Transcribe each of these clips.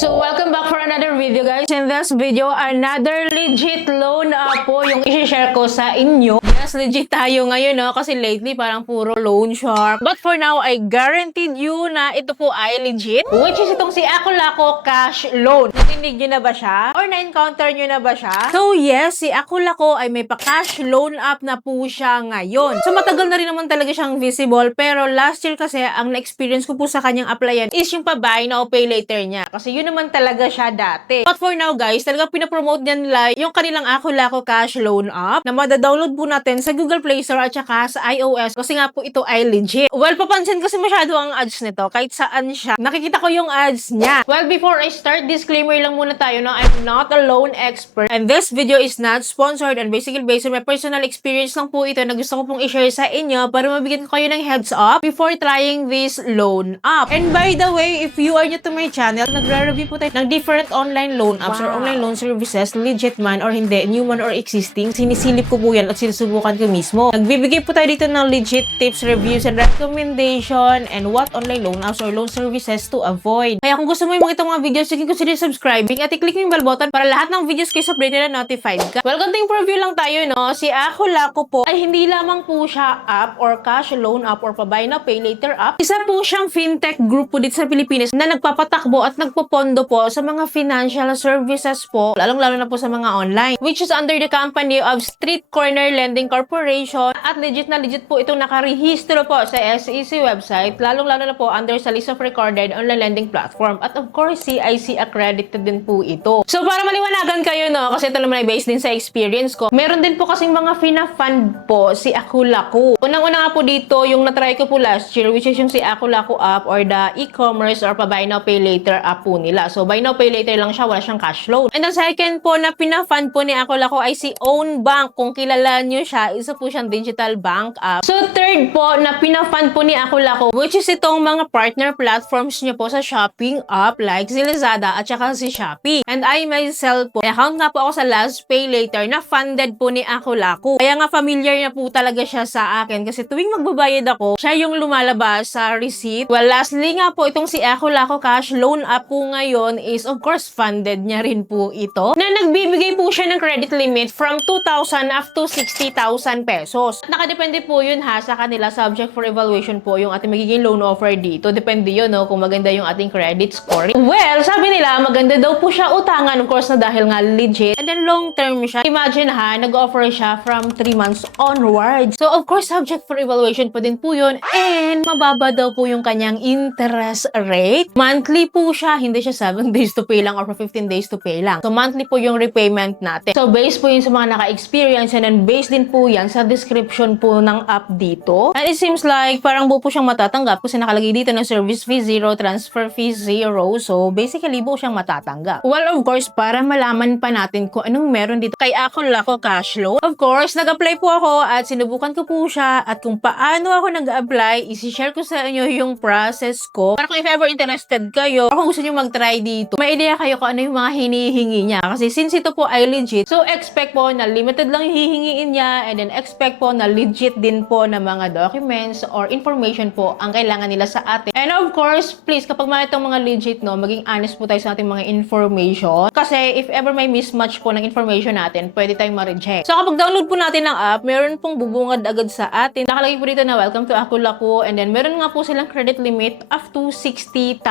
So, welcome back for another video, guys. In this video, another legit loan po yung i-share ko sa inyo. Yes, legit tayo ngayon, no? Kasi lately, parang puro loan shark. But for now, I guaranteed you na ito po ay legit. Which is itong si Ako Lako Cash Loan. Natinig nyo na ba siya? Or na-encounter nyo na ba siya? So, yes, si Ako Lako ay may pa-cash loan app na po siya ngayon. So, matagal na rin naman talaga siyang visible. Pero last year kasi, ang na-experience ko po sa kanyang applyan is yung pa-buy now, pay later niya. Kasi yun naman talaga siya dati. But for now, guys, talagang pinapromote niya nila yung kanilang Ako Lako Cash Loan app na madadownload po natin sa Google Play Store at saka sa iOS kasi nga po ito ay legit. Well, papansin kasi masyado ang ads nito kahit saan siya. Nakikita ko yung ads niya. Well, before I start, disclaimer lang muna tayo na I'm not a loan expert and this video is not sponsored and basically based on my personal experience lang po ito na gusto ko pong i-share sa inyo para mabigyan ko kayo ng heads up before trying this loan app. And by the way, if you are new to my channel, nagre-review po tayo ng different online loan apps or online loan services, legit man or hindi, new man or existing. Sinisilip ko po yan at sinusubukan ko mismo. Nagbibigay po tayo dito ng legit tips, reviews, and recommendation and what online loan apps or loan services to avoid. Kaya kung gusto mo yung mga itong mga videos, sige consider subscribing at i-click yung bell button para lahat ng videos kayo update na notified ka. Well, konting preview lang tayo, no? Si Ako Lako po ay hindi lamang po siya app or cash loan app or pa-buy now, pay later app. Isa po siyang fintech group po dito sa Pilipinas na nagpapatakbo at nagpopondo po sa mga financial services po, lalong-lalo na po sa mga online, which is under the company of Street Corner Lending Corporation at legit na legit po itong nakarehistro po sa SEC website, lalong-lalo na po under sa list of recorded online lending platform at of course CIC accredited din po ito. So para maliwanagan kayo, no, kasi ito naman ay based din sa experience ko, meron din po kasing mga fina-fund po si Ako Lako. Unang-una nga po dito yung natry ko po last year, which is yung si Ako Lako app or the e-commerce or pa-buy now pay later app po nila. So buy now pay later lang siya, wala siyang cash loan. And the second po na pina-fund po ni Ako Lako ay si Own Bank. Kung kilala nyo siya, isa po siyang digital bank app. So third po na pina-fund po ni Ako Lako, which is itong mga partner platforms niyo po sa shopping app like si Lazada at saka si Shopee. And I myself po, account nga po ako sa Last Pay Later na funded po ni Ako Lako. Kaya nga familiar na po talaga siya sa akin kasi tuwing magbabayad ako, siya yung lumalabas sa receipt. Well, lastly nga po, itong si Ako Lako Cash Loan app po ngayon is of course funded niya rin po ito na nagbibigay po siya ng credit limit from 2,000 up to 60,000 pesos. Nakadepende po yun ha sa kanila, subject for evaluation po yung ating magiging loan offer dito. Depende yun, no, kung maganda yung ating credit score. Well, sabi nila maganda daw po siya utangan, of course na dahil nga legit. And then long term siya. Imagine ha, nag-offer siya from 3 months onwards. So of course subject for evaluation po din po yun. And mababa daw po yung kanyang interest rate. Monthly po siya, hindi siya 7 days to pay lang or 15 days to pay lang. So monthly po yung repayment natin. So based po yun sa mga naka-experience and then based din po yan sa description po ng app dito. And it seems like parang buo po siyang matatanggap kasi nakalagay dito na service fee 0, transfer fee 0. So basically buo siyang matatanggap. Well, of course, para malaman pa natin kung anong meron dito kay Ako Lako Cash Loan. Of course, nag-apply po ako at sinubukan ko po siya at kung paano ako nag-apply, isi-share ko sa inyo yung process ko. Para kung if ever interested kayo or kung gusto nyo mag-try dito, may idea kayo kung ano yung mga hinihingi niya. Kasi since ito po ay legit, so expect po na limited lang yung hihingiin niya and then expect po na legit din po na mga documents or information po ang kailangan nila sa atin. And of course, please, kapag mga itong mga legit, no, maging honest po tayo sa ating mga information. Kasi if ever may mismatch po ng information natin, pwede tayong ma-reject. So kapag download po natin ng app, meron pong bubungad agad sa atin. Nakalagay po dito na welcome to Ako Lako and then meron nga po silang credit limit up to 60,000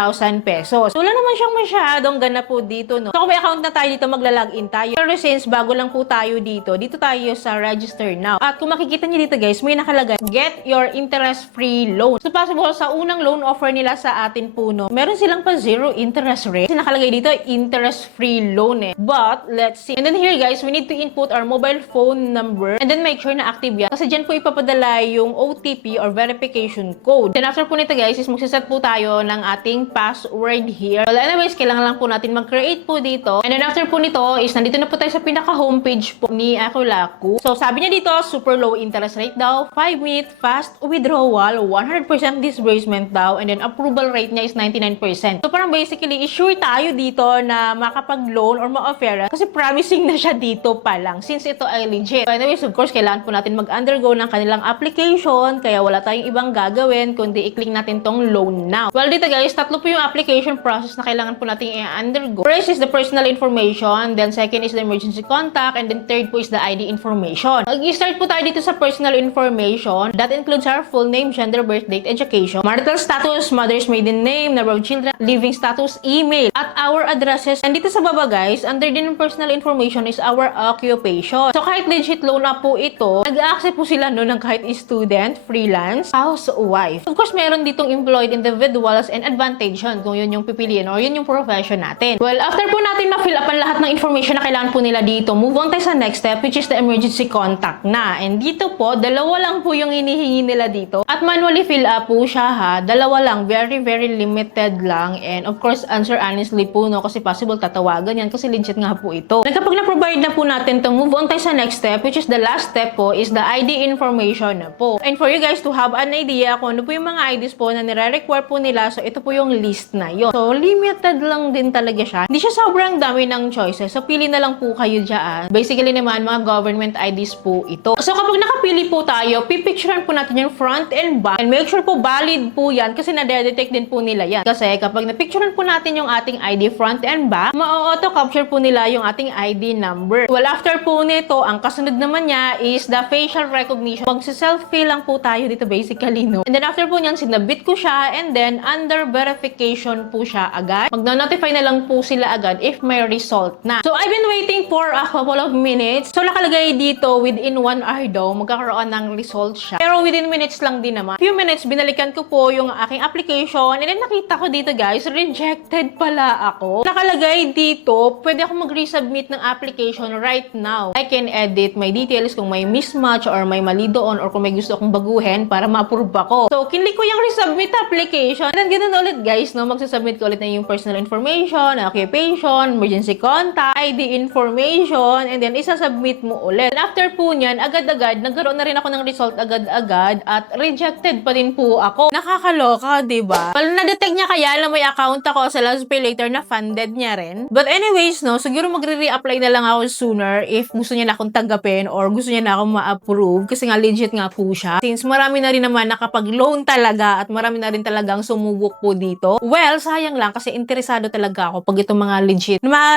pesos. So wala naman siyang masyadong ganap po dito, no? So kung may account na tayo dito, magla-login tayo. Pero since bago lang po tayo dito tayo sa register now. At kung makikita niyo dito, guys, may nakalagay, get your interest-free loan. So possible sa unang loan offer nila sa atin po, no, meron silang pa 0 interest rate. Kasi nakalagay dito, interest-free loan eh. But, let's see. And then here, guys, we need to input our mobile phone number and then make sure na active yan. Kasi dyan po ipapadala yung OTP or verification code. Then after po nito, guys, is magsiset po tayo ng ating password here. Well, anyways, kailangan lang po natin mag-create po dito. And then after po nito is nandito na po tayo sa pinaka-homepage po ni Ako Lako. So, sabi niya dito, super low interest rate daw, 5-minute fast withdrawal, 100% disbursement daw, and then approval rate niya is 99%. So, parang basically, sure tayo, dito na makapag-loan or ma-offer kasi promising na siya dito pa lang since ito ay legit. So anyways, of course, kailangan po natin mag-undergo ng kanilang application kaya wala tayong ibang gagawin kundi i-click natin tong loan now. Well, dito guys, tatlo po yung application process na kailangan po natin i-undergo. First is the personal information, then second is the emergency contact, and then third po is the ID information. Mag-start po tayo dito sa personal information. That includes our full name, gender, birth date, education, marital status, mother's maiden name, number of children, living status, email, at our addresses. And dito sa baba guys, under din ng personal information is our occupation. So kahit legit loan na po ito, nag-accept po sila no ng kahit student, freelance, housewife. Of course, meron ditong employed individuals and advantage yun kung yun yung pipiliin or yun yung profession natin. Well, after po natin ma-fill up ang lahat ng information na kailangan po nila dito, move on tayo sa next step which is the emergency contact na. And dito po, dalawa lang po yung inihingi nila dito. At manually fill up po siya ha. Dalawa lang. Very limited lang. And of course, answer honestly po no kasi possible tatawagan yan kasi legit nga po ito. And kapag na-provide na po natin to, move on tayo sa next step which is the last step po is the ID information na po. And for you guys to have an idea kung ano po yung mga IDs po na nire-require po nila, so ito po yung list na yon. So limited lang din talaga siya. Hindi siya sobrang dami ng choices. So pili na lang po kayo dyan. Basically naman, mga government IDs po ito. So kapag nakapili po tayo, pipicturean po natin yung front and back. And make sure po valid po yan kasi na-detect din po nila yan. Kasi kapag na-picturean po natin yung ating ID front and back, ma-auto capture po nila yung ating ID number. Well, after po nito, ang kasunod naman niya is the facial recognition. Magsa-selfie lang po tayo dito basically, no? And then after po niyan, sinabit ko siya and then under verification po siya agad. Magna-notify na lang po sila agad if may result na. So, I've been waiting for a couple of minutes. So, nakalagay dito within 1 hour daw, magkakaroon ng result siya. Pero within minutes lang din naman. Few minutes, binalikan ko po yung aking application and then nakita ko dito guys, rejected pala ako. Nakalagay dito, pwede ako mag-resubmit ng application right now. I can edit my details kung may mismatch or may mali doon or kung may gusto akong baguhin para ma-approve ako. So, kinlik ko yung resubmit application. And then, ganun ulit guys, no? Magsasubmit ko ulit na yung personal information, occupation, emergency contact, ID information, and then isasubmit mo ulit. And after po nyan, agad-agad, nagkaroon na rin ako ng result agad-agad at rejected pa din po ako. Nakakaloka, diba? Well, na-detect niya kaya na may account ako sa Last Pay Later na funded niya rin. But anyways, no, siguro magre-reapply na lang ako sooner if gusto niya na akong tanggapin or gusto niya na akong ma-approve kasi nga legit nga po siya. Since marami na rin naman nakapag-loan talaga at marami na rin talagang sumubok po dito. Well, sayang lang kasi interesado talaga ako pag itong mga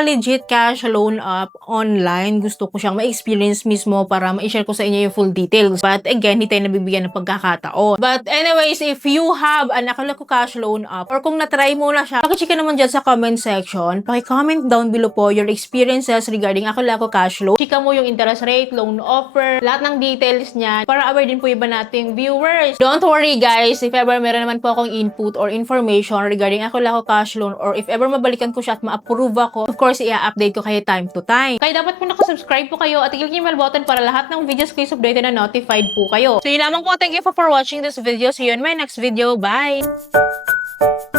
legit cash loan up online. Gusto ko siyang ma-experience mismo para ma-share ko sa inyo yung full details. But again, hindi tayo nabibigyan ng pagkakataon. But anyways, if you have an Akala Ko Cash loan up or kung na-try mo na siya, pakичika naman dyan sa comment section. Paki-comment down below po your experiences regarding Akala Ko Cash loan. Chika mo yung interest rate, loan offer, lahat ng details niya para aware din po iba nating viewers. Don't worry guys, if ever meron naman po akong input or information regarding Akala Ko Cash loan or if ever mabalikan ko siya at ma-approve ako, of course, i-update ko kayo time to time. Kaya dapat po nakasubscribe po kayo at i-click yung bell button para lahat ng videos ko is updated na notified po kayo. So yun lamang po. Thank you for watching this video. See you in my next video. Bye!